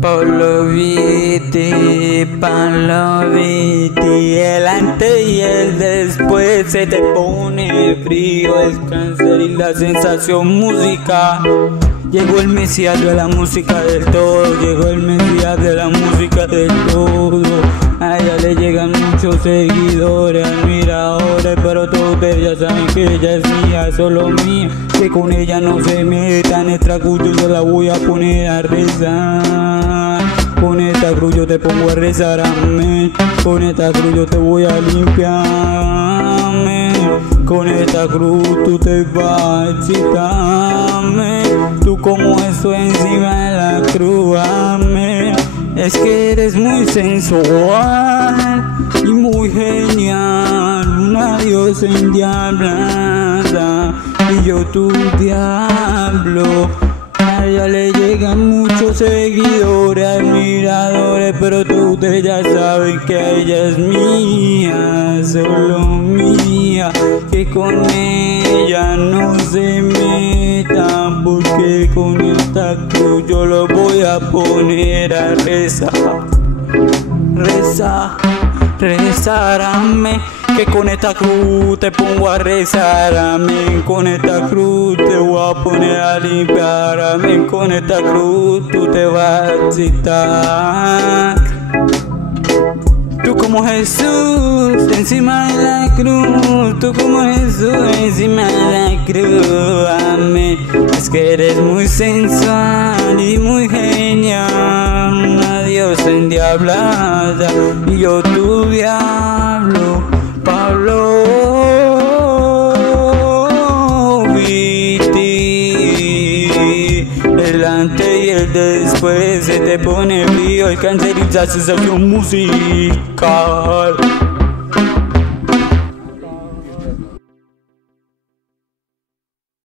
Pablo Viti, el antes y el después se te pone frío, el cáncer y la sensación musical. Llegó el Mesías de la música del todo, llegó el Mesías de la música del todo. A ella le llegan muchos seguidores, admiradores, pero todos ya saben que ella es mía, solo mía, que con ella no se metan. Esta cruz yo se la voy a poner a rezar. Con esta cruz yo te pongo a rezar, amén. Con esta cruz yo te voy a limpiar, amén. Con esta cruz tú te vas a excitar, amén. Tú como eso encima de la cruz, amén. Es que eres muy sensual y muy genial, una diosa endiablada y yo tu diablo. A ella le llegan muchos seguidores, admiradores, pero todos ya saben que ella es mía, solo mía, que con ella no se metan, porque con esta cruz yo lo voy a poner a rezar. Rezar, amén. Que con esta cruz te pongo a rezar, amén. Con esta cruz te voy a poner a limpiar, amén. Con esta cruz tú te vas a excitar. Tú como Jesús encima de la cruz, tú como Jesús encima de la cruz, amén. Es que eres muy sensual y muy genial, una diosa endiablada y yo tu diablo, Pablo Viti. El antes y el después se te pone frío, el cáncer y la sensación musical.